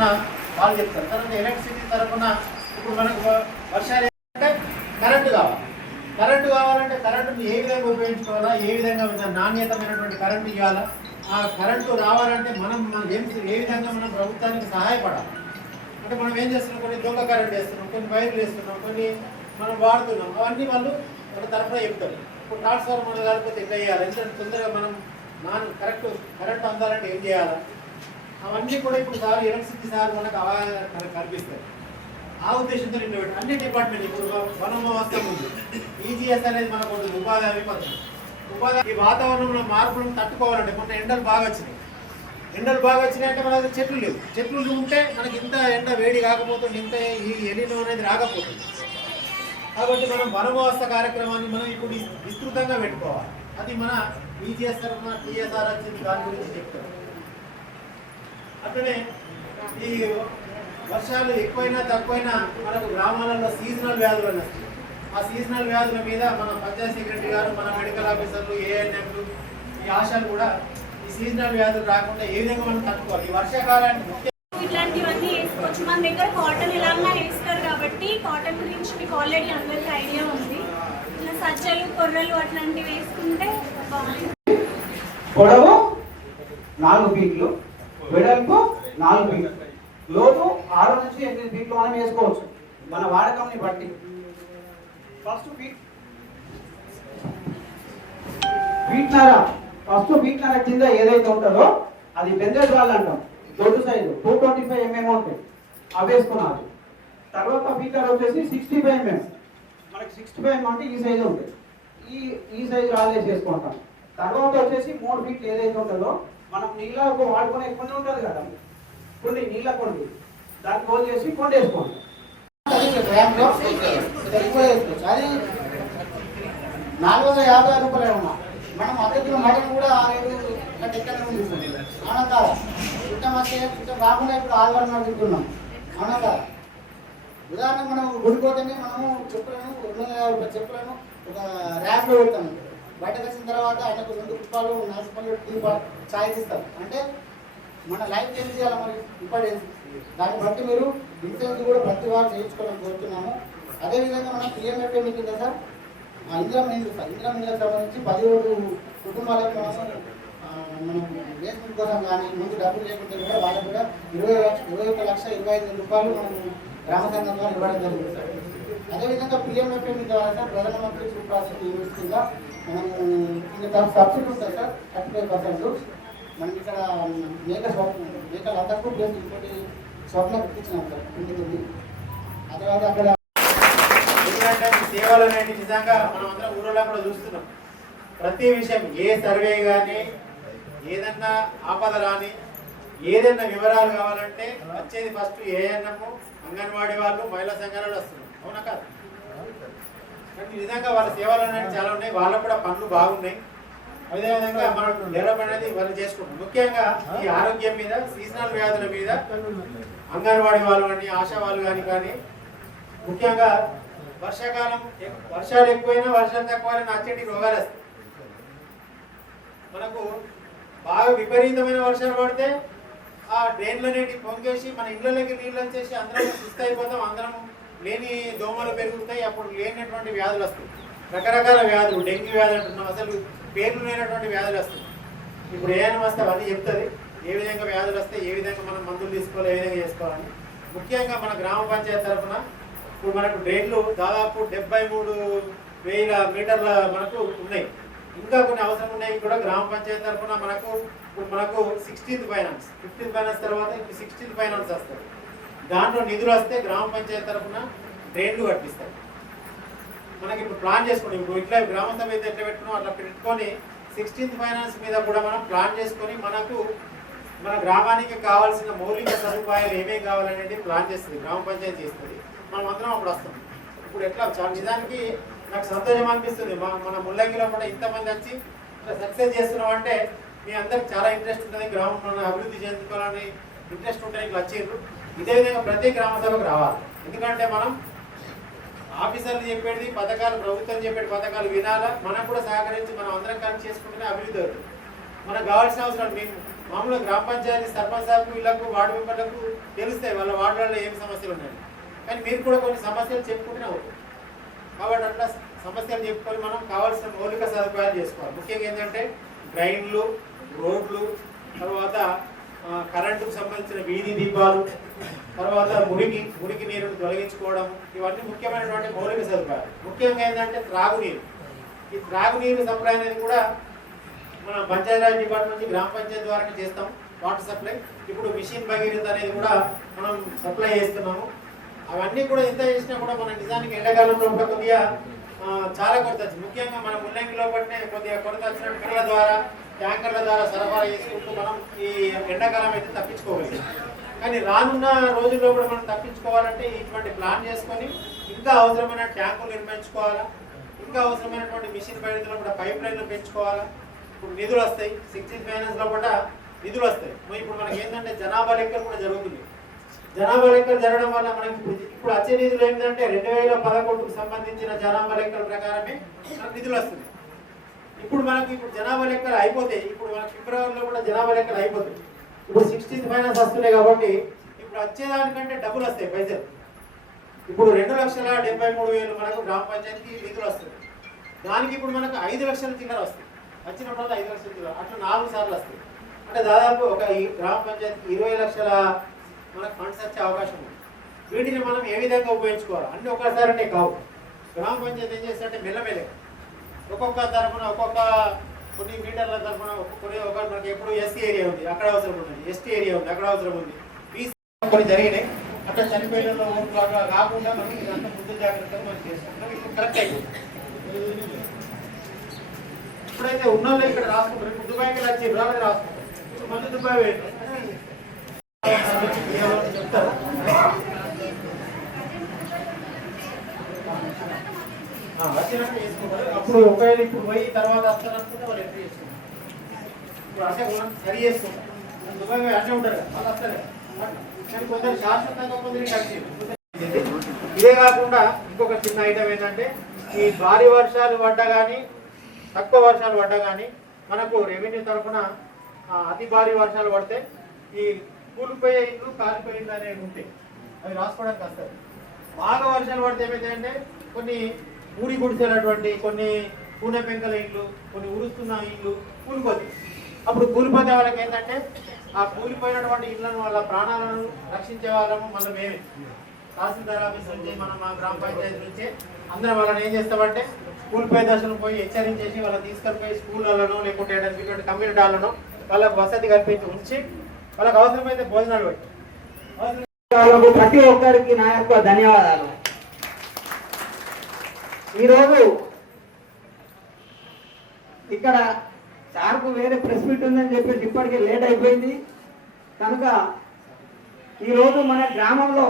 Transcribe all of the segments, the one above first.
తరఫున వాళ్ళు చెప్తారు. తర్వాత ఎలక్ట్రిసిటీ తరఫున ఇప్పుడు మనకు వర్షాలు ఏంటంటే కరెంటు కావాలంటే కరెంటుని ఏ విధంగా ఉపయోగించుకోవాలా, ఏ విధంగా నాణ్యతమైనటువంటి కరెంటు ఇవ్వాలా, ఆ కరెంటు రావాలంటే మనం ఏ విధంగా మనం ప్రభుత్వానికి సహాయపడాలి. అంటే మనం ఏం చేస్తున్నాం, కొన్ని దొంగ కరెంట్ వేస్తున్నాం, కొన్ని వైర్లు వేస్తున్నాం, కొన్ని మనం వాడుతున్నాం, అవన్నీ వాళ్ళు ఒక తరఫున చెప్తారు. ఇప్పుడు ట్రాన్స్ఫార్మర్ కాకపోతే ఎట్లా చేయాలి, ఎంత తొందరగా మనం కరెంట్ అందాలంటే ఏం చేయాలి, అవన్నీ కూడా ఇప్పుడు సార్ ఎలక్ట్రిసిటీ సార్ మనకు అవగాహన కల్పిస్తారు. ఆ ఉద్దేశంతో నిలబెట్టి అన్ని డిపార్ట్మెంట్ ఇప్పుడు వనం వ్యవస్థ ఉంది, ఈజీఎస్ అనేది మనకు ఉంటుంది, ఉపాధి హామీ పథకం. ఈ వాతావరణంలో మార్పులను తట్టుకోవాలంటే కొంత ఎండలు బాగా వచ్చినాయంటే మనకు చెట్లు లేవు. చెట్లు ఉంటే మనకి ఇంత ఎండ వేడి కాకపోతుంది, ఇంత ఈ ఎలినో అనేది రాకపోతుంది. కాబట్టి మనం వన వ్యవస్థ కార్యక్రమాన్ని మనం ఇప్పుడు విస్తృతంగా పెట్టుకోవాలి. అది మన ఈజీఎస్ తరఫున టీఎస్ఆర్ వచ్చింది, దాని గురించి చెప్తారు. అట్లనే ఈ వర్షాలు ఎక్కువైనా తక్కువైనా మనకు గ్రామాలలో సీజనల్ వ్యాధులు అని వస్తాయి. ఆ సీజనల్ వ్యాధుల మీద మన పంచాయత్ సెక్రటరీ గారు, మన మెడికల్ ఆఫీసర్లు, ఏఎన్ఎంలు, ఈ ఆశాలు కూడా ఈ సీజనల్ వ్యాధులు రాకుండా ఏ విధంగా మనం తట్టుకోవాలి. ఈ వర్షాకాలానికి ఇట్లాంటివన్నీ వేసుకోవచ్చు. మన దగ్గర కాటన్ ఎలాగా వేస్తారు కాబట్టి కాటన్ గురించి మీకు ఆల్రెడీ అందరికీ ఐడియా ఉంది. ఇలా సజ్జలు, కొర్రలు అట్లాంటివి వేసుకుంటే బాగుంటుంది. పొడవు 4 ఫీట్లు, వెడల్పు 4 ఫీట్లు, లోతు 6 నుంచి 8 ఫీట్లు మనం వేసుకోవచ్చు మన వాడకంని బట్టి. ఫస్ట్ ఫీట్నర కింద ఏదైతే ఉంటుందో అది బెండెడ్ రాళ్ళు అంటాం. దొడ్డు సైజు 225 mm ఉంటాయి, అవి వేసుకున్నారు. తర్వాత ఫీట్నర్ వచ్చేసి 65 mm, మనకి 65 mm అంటే ఈ సైజు ఉంటుంది. ఈ సైజు రాళ్ళు వేసుకుంటాం. తర్వాత వచ్చేసి 3 ఫీట్లు ఏదైతే ఉంటుందో మనం నీళ్ళకు వాడుకునే కొన్ని ఉంటుంది కదా, కొన్ని నీళ్ళ కొండి, దాన్ని కోల్ చేసి కొండ వేసుకోండి. అది 450 రూపాయలు ఉన్నా మనం అద్దెలో మటన్ కూడా 6-7 ఎక్కడ ఉంది. అవునా కాదా? చుట్టం రాకుండా ఇప్పుడు ఆదివారం నాడు తింటున్నాం. అవునా కాదా? ఉదాహరణకు మనం గుడిపోతేనే మనము చెప్పులను 250 రూపాయల చెప్పులను ఒక ర్యాప్లో పెడతాము. బయటకు వచ్చిన తర్వాత ఆయనకు 2 రూపాయలు 4 రూపాయలు టీ ఛాయ్ ఇస్తారు. అంటే మన లైఫ్ చేంజ్ చేయాలి, మరి ఇంపార్టెన్స్. దాన్ని బట్టి మీరు ఇన్సూరెన్స్ కూడా ప్రతి వారు చేయించుకోవాలని కోరుతున్నాము. అదేవిధంగా మనం పిఎంఎఫ్ఏ మీటింగ్ కదా సార్, ఇందిరా మిల్లులకు సంబంధించి 17 కుటుంబాలకు మనం బేస్మెంట్ కోసం కానీ ముందు డబ్బులు లేకుంటే కూడా వాళ్ళకు కూడా 21,25,000 రూపాయలు మనం గ్రామ సంఘం ద్వారా ఇవ్వడం జరుగుతుంది సార్. అదేవిధంగా పిఎంఎఫ్ఏ మీద ద్వారా సార్ ప్రధానమంత్రి సుప్రాసిటీ యూనివర్సిటీగా మనం ఇంకా సబ్సిడీ ఉంటుంది సార్ 35%. మనకి ఇక్కడ మేకలందరికీ ప్లేస్ ఇంకోటి స్వప్న గుర్తించినాం సార్ ఇంటికి. ఆ తర్వాత అక్కడ సేవలు అనేవి నిజంగా మనం అందరం ఊళ్ళో కూడా చూస్తున్నాం. ప్రతి విషయం, ఏ సర్వే కానీ, ఏదన్నా ఆపద రాని, ఏదన్నా వివరాలు కావాలంటే వచ్చేది ఫస్ట్ ఏఎన్ఎం, అంగన్వాడీ వాళ్ళు, మహిళా సంఘాలు వస్తున్నారు. అవునా కాదు? కానీ నిజంగా వాళ్ళ సేవలు అనేవి చాలా ఉన్నాయి, వాళ్ళకు కూడా పనులు బాగున్నాయి. అదేవిధంగా మనం డెవలప్మెంట్ అనేది వాళ్ళు చేసుకుంటాం. ముఖ్యంగా ఈ ఆరోగ్యం మీద, సీజనల్ వ్యాధుల మీద అంగన్వాడీ వాళ్ళు కానీ, ఆశా వాళ్ళు కానీ ముఖ్యంగా వర్షాకాలం వర్షాలు ఎక్కువైనా వర్షాలు తక్కువైనా వచ్చేటి రోగాలు వస్తాయి. మనకు బాగా విపరీతమైన వర్షాలు పడితే ఆ డ్రైన్లనేటి పొంగేసి మన ఇళ్ళలోకి నీళ్ళు వచ్చేసి అందరం సుస్థ అయిపోతాం, అందరం లేని దోమలు పెరుగుతాయి, అప్పుడు లేనటువంటి వ్యాధులు వస్తాయి. రకరకాల వ్యాధులు, డెంగ్యూ వ్యాధులు అంటున్నాం, అసలు పేర్లు లేనటువంటి వ్యాధులు వస్తాయి. ఇప్పుడు ఏమైనా వస్తే అవన్నీ చెప్తుంది, ఏ విధంగా వ్యాధులు వస్తాయి, ఏ విధంగా మనం మందులు తీసుకోవాలి, ఏ విధంగా చేసుకోవాలని. ముఖ్యంగా మన గ్రామ పంచాయతీ తరఫున ఇప్పుడు మనకు డ్రైన్లు దాదాపు 73,000 మీటర్ల మనకు ఉన్నాయి. ఇంకా కొన్ని అవసరం ఉన్నాయి కూడా. గ్రామ పంచాయతీ తరఫున మనకు 16th ఫైనాన్స్, 15th ఫైనాన్స్ తర్వాత ఇప్పుడు 16th ఫైనాన్స్ వస్తుంది. దాంట్లో నిధులు వస్తే గ్రామ పంచాయతీ తరఫున డ్రైన్లు కట్టిస్తారు. మనకి ఇప్పుడు ప్లాన్ చేసుకుని ఇప్పుడు ఇట్లా గ్రామ సభ అయితే ఎట్లా పెట్టుకున్నాం అట్లా పెట్టుకొని 16th ఫైనాన్స్ మీద కూడా మనం ప్లాన్ చేసుకొని మనకు మన గ్రామానికి కావాల్సిన మౌలిక సదుపాయాలు ఏమేమి కావాలనేది ప్లాన్ చేస్తుంది, గ్రామ పంచాయతీ చేస్తుంది. మనం అందరం అప్పుడు వస్తాం. ఇప్పుడు ఎట్లా చాలా నిజానికి నాకు సంతోషం అనిపిస్తుంది. మన ముల్లంగిలో కూడా ఇంతమంది వచ్చి ఇట్లా సక్సెస్ చేస్తున్నాం అంటే మీ అందరికి చాలా ఇంట్రెస్ట్ ఉంటుంది, గ్రామం అభివృద్ధి చెందుకోవాలని ఇంట్రెస్ట్ ఉంటే ఇట్లా వచ్చారు. ఇదే విధంగా ప్రతి గ్రామ సభకు రావాలి. ఎందుకంటే మనం ఆఫీసర్లు చెప్పేది పథకాలు, ప్రభుత్వం చెప్పేది పథకాలు వినాలా, మనం కూడా సహకరించి మనం అందరం కలిసి చేసుకుంటేనే అభివృద్ధి అవుతుంది. మనకు కావాల్సిన అవసరం మేము మామూలుగా గ్రామ పంచాయతీ సర్పంచ్ సార్కు వీళ్ళకు వార్డు మెంబర్లకు తెలుస్తాయి వాళ్ళ వార్డులలో ఏమి సమస్యలు ఉన్నాయి. కానీ మీరు కూడా కొన్ని సమస్యలు చెప్పుకుంటూనే అవుతుంది. కాబట్టి అట్లా సమస్యలు చెప్పుకొని మనం కావాల్సిన మౌలిక సదుపాయాలు చేసుకోవాలి. ముఖ్యంగా ఏంటంటే డ్రైన్లు, రోడ్లు, తర్వాత కరెంటుకు సంబంధించిన వీధి దీపాలు, తర్వాత మురికి నీరును తొలగించుకోవడం, ఇవన్నీ ముఖ్యమైనటువంటి మౌలిక సదుపాయాలు. ముఖ్యంగా ఏంటంటే త్రాగునీరు. ఈ త్రాగునీరు సప్లై అనేది కూడా మన పంచాయతీరాజ్ డిపార్ట్మెంట్ నుంచి గ్రామ పంచాయతీ ద్వారా చేస్తాం వాటర్ సప్లై. ఇప్పుడు మిషన్ భగీరథ అనేది కూడా మనం సప్లై చేస్తున్నాము. అవన్నీ కూడా ఎంత చేసినా కూడా మన నిజానికి ఎండాకాలంలో కూడా కొద్దిగా చాలా కొరత వచ్చింది. ముఖ్యంగా మన ముల్లంగిలో పట్టిన కొద్దిగా కొరత వచ్చినట్టు కళ్ళ ద్వారా ట్యాంకర్ల ద్వారా సరఫరా చేసుకుంటూ మనం ఈ ఎండాకాలం అయితే తప్పించుకోగలిగాం. కానీ రానున్న రోజుల్లో కూడా మనం తప్పించుకోవాలంటే ఇటువంటి ప్లాన్ చేసుకొని ఇంకా అవసరమైన ట్యాంకులు నిర్మించుకోవాలా, ఇంకా అవసరమైనటువంటి మిషన్ పరిధిలో కూడా పైప్ లైన్లు పెంచుకోవాలా. ఇప్పుడు నిధులు వస్తాయి, 16 ఫైనాన్స్లో కూడా నిధులు వస్తాయి. ఇప్పుడు మనకి ఏంటంటే జనాభా లెక్కలు కూడా జరుగుతుంది. జనాభా లెక్కలు జరగడం వల్ల మనకి ఇప్పుడు వచ్చే నిధులు ఏంటంటే 2011కు సంబంధించిన జనాభా లెక్కల ప్రకారమే మనకు నిధులు వస్తుంది. ఇప్పుడు జనాభా లెక్కలు అయిపోతాయి. ఇప్పుడు మనకి ఫిబ్రవరిలో కూడా జనాభా లెక్కలు అయిపోతాయి. ఇప్పుడు 16 ఫైనాన్స్ వస్తున్నాయి కాబట్టి ఇప్పుడు వచ్చేదానికంటే డబ్బులు వస్తాయి పైసలు. ఇప్పుడు 2,73,000 మనకు గ్రామ పంచాయతీకి నిధులు వస్తుంది. దానికి ఇప్పుడు మనకు 5 లక్షల చిల్లర వస్తుంది. వచ్చినప్పుడు 5 లక్షల చిల్లర అట్లా 4 సార్లు వస్తుంది. అంటే దాదాపు ఒక గ్రామ పంచాయతీకి 20 లక్షల మనకు ఫండ్స్ వచ్చే అవకాశం ఉంది. వీటిని మనం ఏ విధంగా ఉపయోగించుకోవాలి? అన్నీ ఒకసారి అంటే కావు. గ్రామ పంచాయతీ ఏం చేస్తారంటే మెల్లమెల్ల ఒక్కొక్క తరఫున కొన్ని మీటర్ల తరఫున మనకి ఎప్పుడు ఎస్సీ ఏరియా ఉంది అక్కడ అవసరం ఉంది, ఎస్టీ ఏరియా ఉంది అక్కడ అవసరం ఉంది, కొన్ని జరిగినాయి. అట్లా చనిపోయిన కాకుండా మనం ఇదంతా ముందు జాగ్రత్తగా మనం చేసుకుంటాం. ఇప్పుడు కరెక్ట్ అయిపోయింది. ఇప్పుడైతే ఉన్న వాళ్ళు ఇక్కడ రాసుకుంటారు. ఇప్పుడు దుబాయ్కి వచ్చి రాలేదు రాసుకుంటారు. ఇప్పుడు మళ్ళీ దుబాయ్ చెప్తారు. వచ్చినట్టు చేసుకుంటారు. అప్పుడు ఒకవేళ ఇప్పుడు పోయి తర్వాత వస్తారనుకుంటే వాళ్ళు ఎట్లా చేసుకుంటారు. ఇప్పుడు అంటే సరి చేసుకుంటారు. దుబాయ్ అట్లే ఉంటారు కదా, వాళ్ళు వస్తారు. కానీ కొందరు శాశ్వతంగా కొందరికి కలిసి. ఇదే కాకుండా ఇంకొక చిన్న ఐటమ్ ఏంటంటే ఈ భారీ వర్షాలు పడ్డా కానీ తక్కువ వర్షాలు పడ్డా కానీ మనకు రెవెన్యూ తరఫున అతి భారీ వర్షాలు పడితే ఈ కూలిపోయే ఇల్లు కాలిపోయే ఇల్లు అనేవి ఉంటాయి. అవి రాసుకోవడానికి వస్తారు. బాగా వర్షాలు పడితే ఏమైందంటే కొన్ని ఊరి గుడిసేటటువంటి కొన్ని పూనె పెంకల ఇల్లు, కొన్ని ఉరుస్తున్న ఇల్లు కూలిపోతాయి. అప్పుడు కూలిపోతే వాళ్ళకి ఏంటంటే ఆ కూలిపోయినటువంటి ఇళ్లను వాళ్ళ ప్రాణాలను రక్షించే వాళ్ళము మనం మేమే తహసీల్దార్ ఆఫీస్ నుంచి మనం మా గ్రామ పంచాయతీ నుంచి అందరం వాళ్ళని ఏం చేస్తామంటే కూలిపోయే దశను పోయి హెచ్చరించేసి వాళ్ళని తీసుకొని స్కూళ్ళను లేకుంటే ఇటువంటి కమ్యూనిటీ హాల్లను వాళ్ళకు వసతి కల్పించి ఉంచి వాళ్ళకి అవసరమైతే భోజనాలు పెట్టి ప్రతి ఒక్కరికి నా యొక్క ధన్యవాదాలు. ఈరోజు ఇక్కడ సార్కు వేరే ప్రెస్ మీట్ ఉందని చెప్పేసి ఇప్పటికే లేట్ అయిపోయింది కనుక ఈరోజు మన గ్రామంలో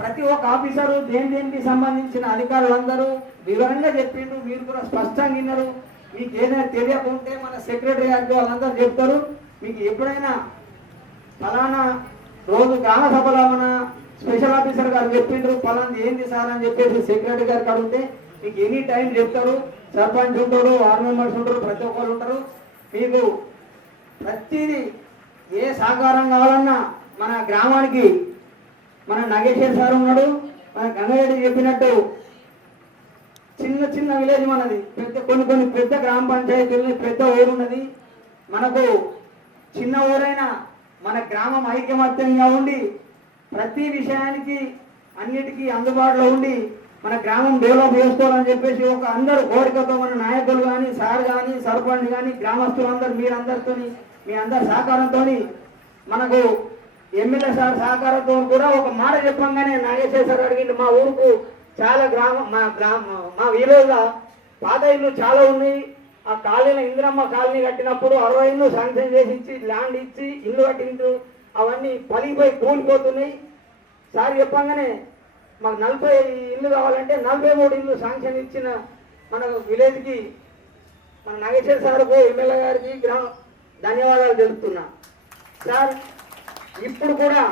ప్రతి ఒక్క ఆఫీసరు దేనికి సంబంధించిన అధికారులందరూ వివరంగా చెప్పిండ్రు. మీరు కూడా స్పష్టంగా విన్నారు. మీకు ఏదైనా తెలియకుంటే మన సెక్రటరీ గారికి వాళ్ళందరూ చెప్తారు. మీకు ఎప్పుడైనా ఫలానా రోజు గ్రామ సభలో మన స్పెషల్ ఆఫీసర్ గారు చెప్పిండ్రు ఫలానా ఏంది సార్ అని చెప్పేసి సెక్రటరీ గారికి అడిగితే మీకు ఎనీ టైం చెప్తారు. సర్పంచ్ ఉంటారు, వార్డ్ మెంబర్స్ ఉంటారు, ప్రతి ఒక్కరు ఉంటారు. మీకు ప్రతిదీ ఏ సహకారం కావాలన్నా మన గ్రామానికి మన నాగేశ్వర్ సార్ ఉన్నాడు. మన గంగారెడ్డి చెప్పినట్టు చిన్న చిన్న విలేజ్ మనది, కొన్ని పెద్ద గ్రామ పంచాయతీలు పెద్ద ఊరు ఉన్నది. మనకు చిన్న ఊరైనా మన గ్రామం ఐకమత్యంగా ఉండి ప్రతి విషయానికి అన్నిటికీ అందుబాటులో ఉండి మన గ్రామం డెవలప్ చేసుకోవాలని చెప్పేసి ఒక అందరూ కోరికతో మన నాయకులు కానీ సార్ కానీ సర్పంచ్ కానీ గ్రామస్తులందరూ మీరందరితో మీ అందరి సహకారంతో మనకు ఎమ్మెల్యే సార్ సహకారంతో కూడా ఒక మాట చెప్పంగానే నాగేశ్వర సార్ అడిగింది మా ఊరుకు చాలా మా విలేజ్లో పాత ఇల్లు చాలా ఉన్నాయి. ఆ కాలనీలో ఇందిరమ్మ కాలనీ కట్టినప్పుడు 60 ఇల్లు శాంక్షన్ చేసి ఇచ్చి ల్యాండ్ ఇచ్చి ఇల్లు కట్టించు అవన్నీ పలిగిపోయి కూలిపోతున్నాయి. సార్ చెప్పంగానే మాకు 40 ఇల్లు కావాలంటే 43 ఇల్లు శాంక్షన్ ఇచ్చిన మన విలేజ్కి మన నాగేశ్వర సార్కు ఎమ్మెల్యే గారికి ధన్యవాదాలు తెలుపుతున్నా. సార్ ఇప్పుడు కూడా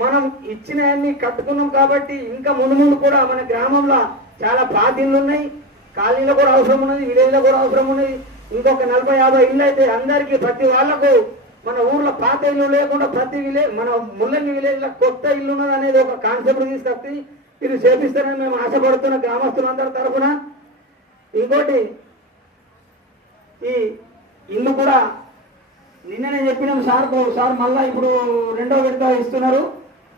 మనం ఇచ్చినవన్నీ కట్టుకున్నాం కాబట్టి ఇంకా ముందు కూడా మన గ్రామంలో చాలా పాతిళ్ళు ఉన్నాయి. కాలనీలో కూడా అవసరం ఉన్నది, విలేజ్లో కూడా అవసరం ఉన్నది. ఇంకొక 40-50 ఇల్లు అయితే అందరికీ ప్రతి వాళ్ళకు మన ఊర్లో పాత ఇల్లు లేకుండా ప్రతి విలేజ్ మన ముల్లంగి విలేజ్లో కొత్త ఇల్లు ఉన్నది అనేది ఒక కాన్సెప్ట్ తీసుకొచ్చి ఇది చేపిస్తారని మేము ఆశపడుతున్న గ్రామస్తులందరి తరఫున. ఇంకోటి ఈ ఇల్లు కూడా నిన్ననే చెప్పినాం సార్ మళ్ళీ ఇప్పుడు 2వ విడత ఇస్తున్నారు.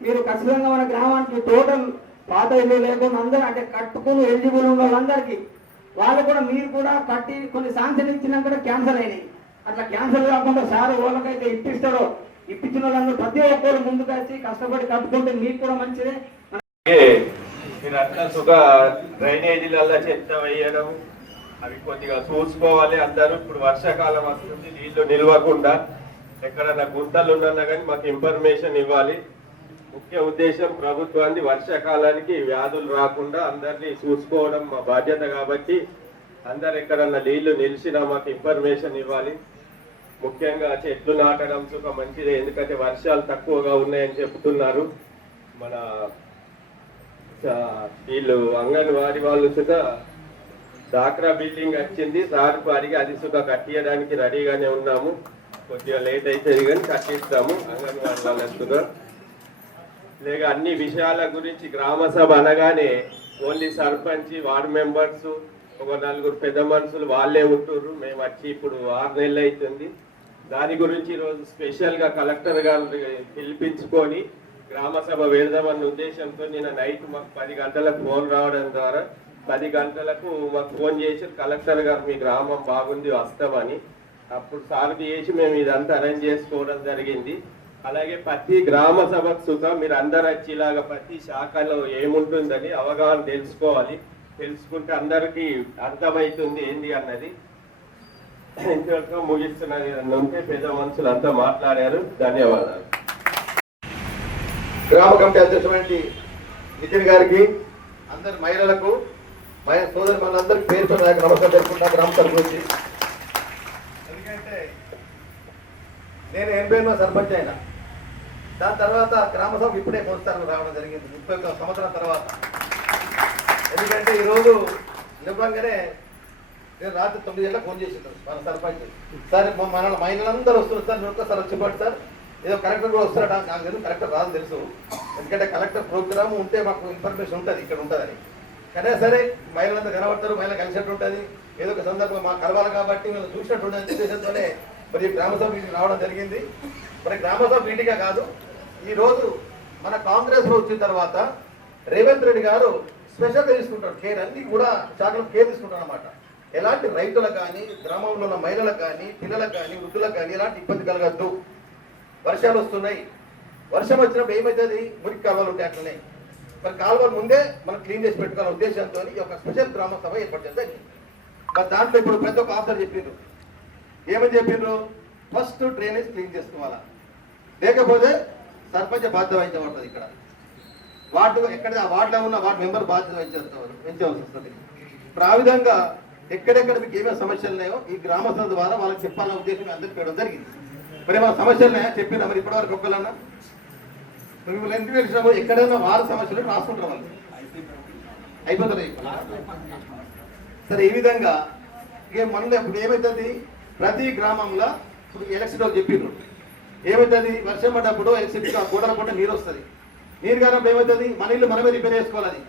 మీరు ఖచ్చితంగా మన గ్రామానికి టోటల్ పాత ఇల్లు లేకుండా అందరూ అంటే కట్టుకుని ఎలిజిబుల్ ఉన్న వాళ్ళందరికీ వాళ్ళు కూడా మీరు కూడా కట్టి కొన్ని శాంక్షన్ ఇచ్చినా కూడా క్యాన్సల్ అయినాయి. అట్లా క్యాన్సల్ కాకుండా సార్ వాళ్ళకైతే ఇప్పిస్తాడో ఇప్పించిన వాళ్ళందరూ ప్రతి ఒక్కరు ముందుకు వచ్చి కష్టపడి కట్టుకుంటే మీకు కూడా మంచిదే. మీరంతా సుఖ డ్రైనేజీలలో చెత్త వేయడం అవి కొద్దిగా చూసుకోవాలి అందరూ. ఇప్పుడు వర్షాకాలం వస్తుంది, నీళ్లు నిల్వకుండా ఎక్కడన్నా గుంతలు ఉన్నా కానీ మాకు ఇన్ఫర్మేషన్ ఇవ్వాలి. ముఖ్య ఉద్దేశం ప్రభుత్వాన్ని వర్షాకాలానికి వ్యాధులు రాకుండా అందరినీ చూసుకోవడం మా బాధ్యత కాబట్టి అందరు ఎక్కడన్నా నీళ్లు నిలిచినా మాకు ఇన్ఫర్మేషన్ ఇవ్వాలి. ముఖ్యంగా చెట్లు నాటడం సుఖ మంచిదే, ఎందుకంటే వర్షాలు తక్కువగా ఉన్నాయని చెప్తున్నారు. మన వీళ్ళు అంగన్వాడీ వాళ్ళు సుగా డాక్రా బిల్డింగ్ వచ్చింది, సార్కు అడిగి అది సుగా కట్టియడానికి రెడీగానే ఉన్నాము. కొద్దిగా లేట్ అవుతుంది కానీ కట్టిస్తాము అంగన్వాడీ వాళ్ళంతుగా. లేక అన్ని విషయాల గురించి గ్రామ సభ అనగానే ఓన్లీ సర్పంచ్ వార్డు మెంబర్స్ ఒక 4 పెద్ద మనుషులు వాళ్ళే ఉంటుర్రు. మేము వచ్చి ఇప్పుడు 6 నెలలు అవుతుంది. దాని గురించి ఈరోజు స్పెషల్గా కలెక్టర్ గారు పిలిపించుకొని గ్రామ సభ వెళ్దామన్న ఉద్దేశంతో నిన్న నైట్ మాకు 10 గంటలకు ఫోన్ రావడం ద్వారా 10 గంటలకు మాకు ఫోన్ చేసి కలెక్టర్ గారు మీ గ్రామం బాగుంది వస్తామని అప్పుడు సార్కి చేసి మేము ఇదంతా అరేంజ్ చేసుకోవడం జరిగింది. అలాగే ప్రతి గ్రామ సభకు సుఖం మీరు అందరు వచ్చి ఇలాగ ప్రతి శాఖలో ఏముంటుందని అవగాహన తెలుసుకోవాలి. తెలుసుకుంటే అందరికీ అర్థమవుతుంది ఏంది అన్నది. ఇంతవరకు ముగిస్తున్నది ఉంటే పెద్ద మనుషులు అంతా మాట్లాడారు. ధన్యవాదాలు. గ్రామ కమిటీ అధ్యక్షుడు నితిన్ గారికి, అందరి మహిళలకు, సోదరి మనందరికి పేరు నమస్కారం తెలుసుకుంటా గ్రామ సభ గురించి. ఎందుకంటే నేను 80లో సర్పంచ్ అయినా, దాని తర్వాత గ్రామ సభ ఇప్పుడే కొనసాగం రావడం జరిగింది 31 సంవత్సరాల తర్వాత. ఎందుకంటే ఈరోజు ఇవ్వగానే నేను రాత్రి 9 గంటలకు ఫోన్ చేసిండు మన సర్పంచ్, సార్ మన మహిళలందరూ వస్తున్నారు సార్, మీరు ఒక్కసారి వచ్చిపడు సార్, ఏదో కలెక్టర్ కూడా వస్తారట. నాకు తెలుసు కలెక్టర్ రాదు తెలుసు, ఎందుకంటే కలెక్టర్ ప్రోగ్రామ్ ఉంటే మాకు ఇన్ఫర్మేషన్ ఉంటుంది ఇక్కడ ఉంటుందని. కానీ సరే మహిళలంతా కనబడతారు, మహిళ కలిసినట్టు ఉంటుంది, ఏదో ఒక సందర్భం మాకు కలవాలి కాబట్టి మేము చూసినట్టు ఉంటుంది ఉద్దేశంతోనే మరి గ్రామ సభ మీటింగ్ రావడం జరిగింది. మరి గ్రామ సభ మీటింగే కాదు, ఈరోజు మన కాంగ్రెస్లో వచ్చిన తర్వాత రేవంత్ రెడ్డి గారు స్పెషల్గా తీసుకుంటాడు కేర్, అన్ని కూడా శాఖలు కేర్ తీసుకుంటాడు అనమాట. ఎలాంటి రైతులకు కానీ, గ్రామంలో ఉన్న మహిళలకు కానీ, పిల్లలకు కానీ, వృద్ధులకు కానీ ఎలాంటి ఇబ్బంది కలగద్దు. వర్షాలు వస్తున్నాయి, వర్షం వచ్చినప్పుడు ఏమవుతుంది, మురికి కాలువలు ఉంటాయి అట్లనే. మరి కాలువలు ముందే మనం క్లీన్ చేసి పెట్టుకోవాలనే ఉద్దేశంతో ఈ యొక్క స్పెషల్ గ్రామ సభ ఏర్పాటు చేద్దాం. మరి దాంట్లో ఇప్పుడు ప్రతి ఒక్క ఆఫీసర్ చెప్పిండ్రు, ఏమని చెప్పిండ్రు, ఫస్ట్ డ్రైనేజ్ క్లీన్ చేసుకోవాలా, లేకపోతే సర్పంచ్ బాధ్యత వహించబడుతుంది. ఇక్కడ వార్డు ఎక్కడ ఆ వార్డులో ఉన్న వార్డు మెంబర్ బాధ్యత వహించవలసి వస్తుంది. ఇప్పుడు ఆ విధంగా ఎక్కడెక్కడ మీకు ఏమేమి సమస్యలు ఉన్నాయో ఈ గ్రామ సభ ద్వారా వాళ్ళకి చెప్పాలనే ఉద్దేశం అందరికీ పెట్టడం జరిగింది. మరి మన సమస్యలు ఉన్నాయా చెప్పినా, మరి ఇప్పటివరకు ఒక్కలన్నా మిమ్మల్ని ఎందుకు తెలిసినామో ఎక్కడైనా వారి సమస్యలు రాసుకుంటారు వాళ్ళు అయిపోతారు. సరే ఈ విధంగా ఇక మనలో ఇప్పుడు ఏమవుతుంది, ప్రతి గ్రామంలో ఇప్పుడు ఎలక్ట్రిసిటీ చెప్పిండ్రు, ఏమవుతుంది వర్షం పడ్డప్పుడు ఎలక్ట్రిసిటీ గోడల పూట నీరు వస్తుంది. నీరు కానప్పుడు ఏమవుతుంది, మన ఇల్లు మనమే రిపేర్ చేసుకోవాలి. అది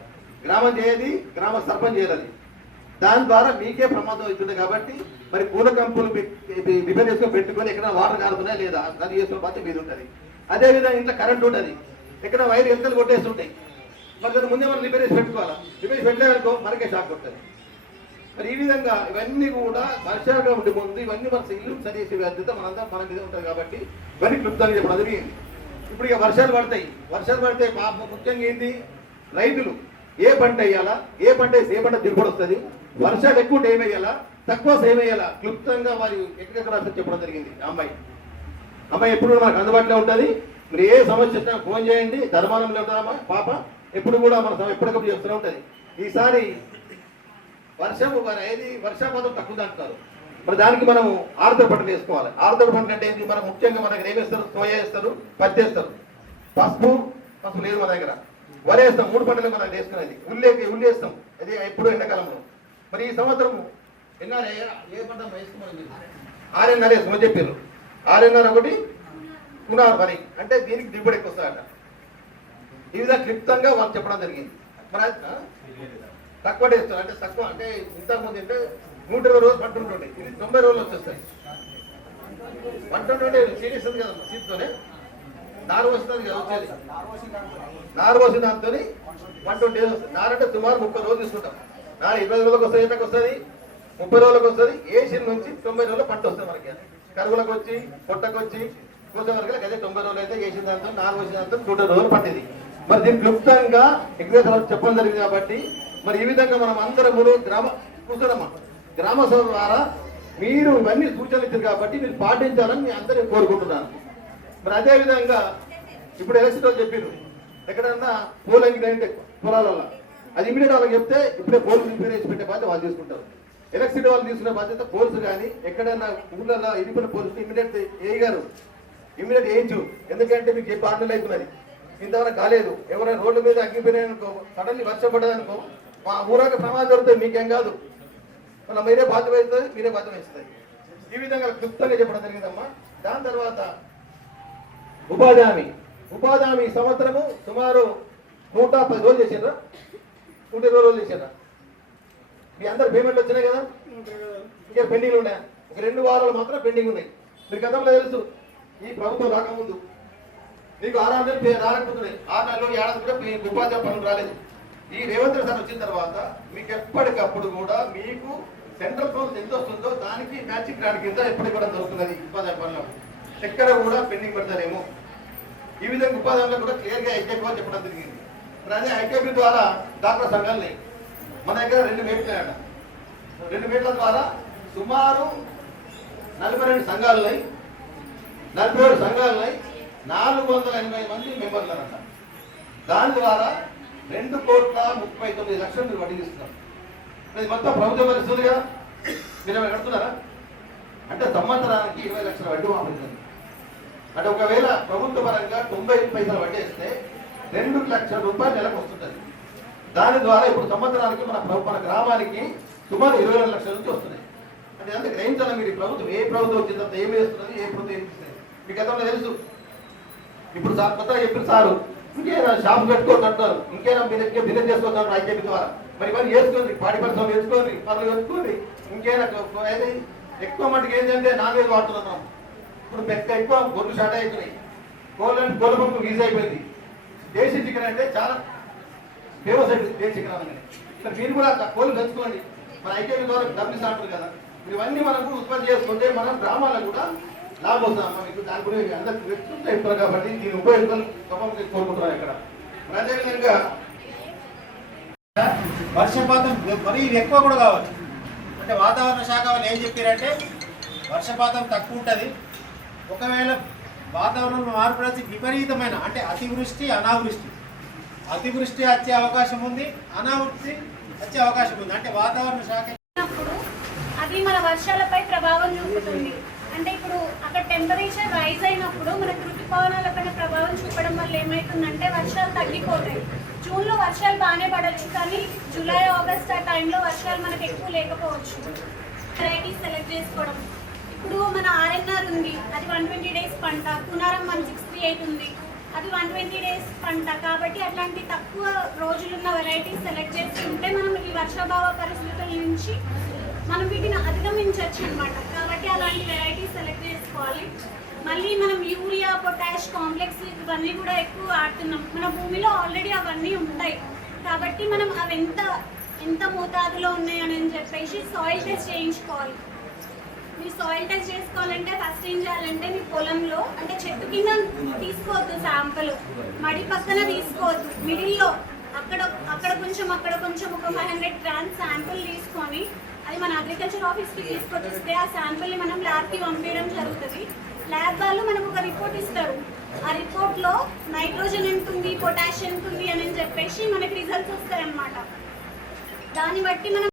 గ్రామం చేయది, గ్రామ సర్పంచ్ చేయాలి. దాని ద్వారా మీకే ప్రమాదం అవుతుంది. కాబట్టి మరి పూల కంపులు రిపేర్ చేసుకొని పెట్టుకొని ఎక్కడ వాటర్ కారుతున్నాయా లేదా అది చేసుకున్న బాధ్యత మీద ఉంటుంది. అదేవిధంగా ఇంట్లో కరెంట్ ఉంటుంది, ఎక్కడ వైర్ ఎంతలు కొట్టేస్తుంటాయి, మరి దాని ముందే మనం రిపేర్ చేసి పెట్టుకోవాలా. రిపేర్ పెట్టలేదనుకో మనకే షాక్ కొడుతుంది. మరి ఈ విధంగా ఇవన్నీ కూడా వర్షాలుగా ఉండే ముందు ఇవన్నీ మన ఇల్లు సరిచేసే బాధ్యత మనందరం మన మీద ఉంటుంది. కాబట్టి ఇవన్నీ క్లుప్తంగా చెప్పడం జరిగింది. ఇప్పుడు ఇక వర్షాలు పడతాయి, వర్షాలు పడితే ముఖ్యంగా ఏంటి, రైతులు ఏ పంట వేయాలా, ఏ పంట వేసి ఏ పంట దిగుబడి వస్తుంది, వర్షాలు ఎక్కువ టైం వేయాలా, తక్కువ సేమ్ వేయాలా, క్లుప్తంగా మరి ఎక్కడెక్కడ రాష్ట్రం చెప్పడం జరిగింది. అమ్మాయి ఎప్పుడు మనకు అందుబాటులో ఉంటుంది. మీరు ఏ సమస్య వచ్చినా ఫోన్ చేయండి, ధర్మానంలో ఉంటామా పాప ఎప్పుడు కూడా మన ఎప్పటికప్పుడు చెప్తూనే ఉంటుంది. ఈసారి వర్షాపాతం తక్కువ అంటున్నారు. మరి దానికి మనం ఆరుతడి పంటలు వేసుకోవాలి. ఆరుతడి పంటలు అంటే ఏంటి, మనం ముఖ్యంగా మన దగ్గర ఏమేస్తారు, సోయా వేస్తారు, పత్తి వేస్తారు, పసుపు లేదు మన దగ్గర, వరి వేస్తాం, 3 పంటలు మనం వేసుకునేది, ఉల్లి వేస్తాం, అది ఎప్పుడు ఎండాకాలంలో. మరి ఈ సంవత్సరం ఎన్ఆర్ఏ ఏ పంట వేసుకోమని ఆర్ఎన్ఆర్ వేసుకోమని చెప్పారు. ఆర్ఎన్ఆర్ ఒకటి పునార్ పని అంటే దీనికి దిగుబడి ఎక్కువ వస్తాయట. ఈ విధంగా క్లుప్తంగా వాళ్ళు చెప్పడం జరిగింది. మరి తక్కువ వేస్తారు అంటే తక్కువ అంటే ఇంతకుముందు అంటే 120 రోజులు పంట ఉంటుండే, ఇది 90 రోజులు వచ్చేస్తాయి. పంట ఉంటుండే సీరియస్ ఉంది కదా, సీట్తోనే నారు వస్తుంది కదా వచ్చేది. నారు వచ్చిన దాంతో 120 డేస్ వస్తుంది. నారు అంటే సుమారు 30 రోజులు తీసుకుంటాం. నారు 20 రోజులకు వస్తుంది, ఎంతకు వస్తుంది 30 రోజులకు వస్తుంది. ఏసిన నుంచి 90 రోజులు పంట వస్తుంది మనకి. కరువులకు వచ్చి పొట్టకు వచ్చి కూసే వరకు అదే 90 రోజులు అయితే వేసిన దాంతో నారు వచ్చిన దాంతో 100 రోజులు పట్టింది. మరి దీన్ని క్లుప్తంగా ఎగ్జాంపుల్ చెప్పడం జరిగింది కాబట్టి మరి ఈ విధంగా మనం అందరం గ్రామ సభ ద్వారా మీరు ఇవన్నీ సూచనలు ఇచ్చారు కాబట్టి మీరు పాటించాలని మీ అందరూ కోరుకుంటున్నాను. మరి అదేవిధంగా ఇప్పుడు ఎలక్షన్ వాళ్ళు చెప్పారు ఎక్కడన్నా పోలింగ్ అంటే పొలాలలో అది ఇమీడియట్ వాళ్ళకి చెప్తే ఇప్పుడే పోలీసు రిపేర్ చేసి పెట్టే బాధ్యత వాళ్ళు తీసుకుంటారు. ఎలక్షన్ వాళ్ళు తీసుకునే బాధ్యత పోలీసు కానీ ఎక్కడైనా ఊళ్ళలో ఇరిపోయిన పోలీసులు ఇమీడియట్ గారు ఇమీడియట్ వేయించు. ఎందుకంటే మీకు ఏ బాధ్యతలు అవుతున్నది ఇంతవరకు కాలేదు. ఎవరైనా రోడ్ల మీద అగ్గిపోయినాయనుకో, సడన్లీ వర్షం పడ్డదనుకో, మా ఊరాక ప్రమాదం జరుగుతుంది, మీకేం కాదు, మళ్ళీ మీరే బాధ్యత అవుతుంది, మీరే బాధ్యత వస్తుంది. ఈ విధంగా క్లుప్తంగా చెప్పడం జరిగిందమ్మా. దాని తర్వాత ఉపాధి హామీ సంవత్సరము సుమారు 110 రోజులు చేసారా, 120 రోజులు చేసారా? మీ అందరు పేమెంట్లు వచ్చినాయి కదా, ఇంకా పెండింగ్ ఉన్నాయి. ఒక 2 వారాలు మాత్రం పెండింగ్ ఉన్నాయి. మీరు గతంలో తెలుసు ఈ ప్రభుత్వం రాకముందు మీకు 6 నెలలు రాకపోతున్నాయి. 6 నెలలు ఏడాది కూడా మీకు ఉపాధి పనులు రాలేదు. ఈ రేవంత్ రెడ్డి సార్ వచ్చిన తర్వాత మీకు ఎప్పటికప్పుడు కూడా మీకు సెంట్రల్ గవర్నమెంట్ ఎంత వస్తుందో దానికి మ్యాచింగ్ గ్రాంట్ కింద ఎప్పుడు ఇవ్వడం జరుగుతున్నది. ఉపాధి పనులు ఎక్కడ కూడా పెండింగ్ పెడతారేమో. ఈ విధంగా ఉపాధి పనులు కూడా క్లియర్గా ఐకేపీ అని చెప్పడం జరిగింది. మరి అదే ఐకేపీ ద్వారా డాక్టర్ సంఘాలని మన దగ్గర 2 మీట్లు అట. 2 మీట్ల ద్వారా సుమారు 42 సంఘాలున్నాయి. 47 సంఘాలున్నాయి. 480 మంది మెంబర్లు అన్నమాట. దాని ద్వారా 2,39,00,000 మీరు వడ్డీ ఇస్తున్నారు. అది మొత్తం ప్రభుత్వం భరిస్తుంది కదా, మీరు ఏమైనా కడుతున్నారా? అంటే సంవత్సరానికి 20 లక్షల వడ్డీ మాపుతుంది. అంటే ఒకవేళ ప్రభుత్వ పరంగా 90 పైసలు వడ్డీ వేస్తే 2 లక్షల రూపాయలు నెలకు వస్తుంటుంది. దాని ద్వారా ఇప్పుడు సంవత్సరానికి మన గ్రామానికి సుమారు 22 లక్షల నుంచి వస్తున్నాయి. అంటే అంతే గ్రహించాలి మీరు. ప్రభుత్వం ఏ ప్రభుత్వం వచ్చిన తర్వాత ఏమి వేస్తున్నది, ఏ ప్రభుత్వం ఏమి ఇస్తుంది మీకు గతంలో తెలుసు. ఇప్పుడు కొత్తగా చెప్పిన సారు ఇంకేనా షాప్ కట్టుకోవద్దు అంటారు, ఇంకేనా మీరు బిజినెస్ చేసుకోవద్దు ఐకేపీ ద్వారా. మరి మరి వేసుకోండి, పాడి పరిశ్రమలు వేసుకోండి, పనులు వేసుకోండి. ఇంకేనా ఎక్కువ మటుకు ఏంటంటే నాన్ వెజ్ వాడుతున్నాం. ఇప్పుడు ఎక్కువ గొర్రెలు స్టార్ట్ అవుతున్నాయి. కోళ్ళ పంపు ఈజీ అయిపోయింది. దేశీ చికెన్ అంటే చాలా ఫేమస్ అయిపోయింది. దేశీ చికెన్ అనగానే ఇక్కడ మీరు కూడా కోళ్ళు పెంచుకోండి. మన ఐకేపీ ద్వారా డబ్బులు అంటారు కదా, ఇవన్నీ మనం కూడా ఉత్పత్తి చేసుకుంటే మనం గ్రామాలకు కూడా లాభం వస్తుందమ్మా. మీకు దాని గురించి అందరికి చెప్తారు కాబట్టి దీని ఉపయోగం కోరుకుంటున్నాను. ఇక్కడ అదేవిధంగా వర్షపాతం మరీ ఎక్కువ కూడా కావచ్చు. అంటే వాతావరణ శాఖ వాళ్ళు ఏం చెప్పారంటే వర్షపాతం తక్కువ ఉంటుంది. ఒకవేళ వాతావరణంలో మార్పు వచ్చి విపరీతమైన అంటే అతివృష్టి అతివృష్టి వచ్చే అవకాశం ఉంది, అనావృష్టి వచ్చే అవకాశం ఉంది. అంటే వాతావరణ శాఖ అది మన వర్షాలపై ప్రభావం చూపుతుంది. అంటే ఇప్పుడు అక్కడ టెంపరేచర్ రైజ్ అయినప్పుడు మనకు ఋతుపవనాలపై ప్రభావం చూపడం వల్ల ఏమవుతుందంటే వర్షాలు తగ్గిపోతాయి. జూన్లో వర్షాలు బాగానే పడవచ్చు, కానీ జూలై ఆగస్ట్ ఆ టైంలో వర్షాలు మనకు ఎక్కువ లేకపోవచ్చు. వెరైటీస్ సెలెక్ట్ చేసుకోవడం. ఇప్పుడు మన ఆర్ఎన్ఆర్ ఉంది, అది 120 డేస్ పంట. కునారం 1638 ఉంది, అది 120 డేస్ పంట. కాబట్టి అట్లాంటి తక్కువ రోజులున్న వెరైటీస్ సెలెక్ట్ చేసుకుంటే మనం ఈ వర్షాభావ పరిస్థితుల నుంచి మనం వీటిని అధిగమించవచ్చు అనమాట. కాబట్టి అలాంటి వెరైటీస్ సెలెక్ట్ చేసుకోవాలి. మళ్ళీ మనం యూరియా, పొటాష్, కాంప్లెక్స్ ఇవన్నీ కూడా ఎక్కువ వాడుతున్నాం. మన భూమిలో ఆల్రెడీ అవన్నీ ఉంటాయి కాబట్టి మనం అవి ఎంత మోతాదులో ఉన్నాయని చెప్పేసి సాయిల్ టెస్ట్ చేయించుకోవాలి. మీరు సాయిల్ టెస్ట్ చేసుకోవాలంటే ఫస్ట్ ఏం చేయాలంటే మీ పొలంలో అంటే చెట్టు కింద తీసుకోవద్దు, శాంపుల్ మడి పక్కన తీసుకోవద్దు, మిడిల్లో అక్కడ కొంచెం ఒక 500 గ్రామ్స్ శాంపుల్ తీసుకొని అది మన అగ్రికల్చర్ ఆఫీస్కి తీసుకొచ్చిస్తే ఆ శాంపుల్ని మనం ల్యాబ్కి పంపించడం జరుగుతుంది. ల్యాబ్ వాళ్ళు మనకు ఒక రిపోర్ట్ ఇస్తారు. ఆ రిపోర్ట్లో నైట్రోజన్ ఎంత ఉంది, పొటాషియం ఎంత ఉంది అని చెప్పేసి మనకి రిజల్ట్స్ వస్తాయి అన్నమాట. దాన్ని బట్టి మనం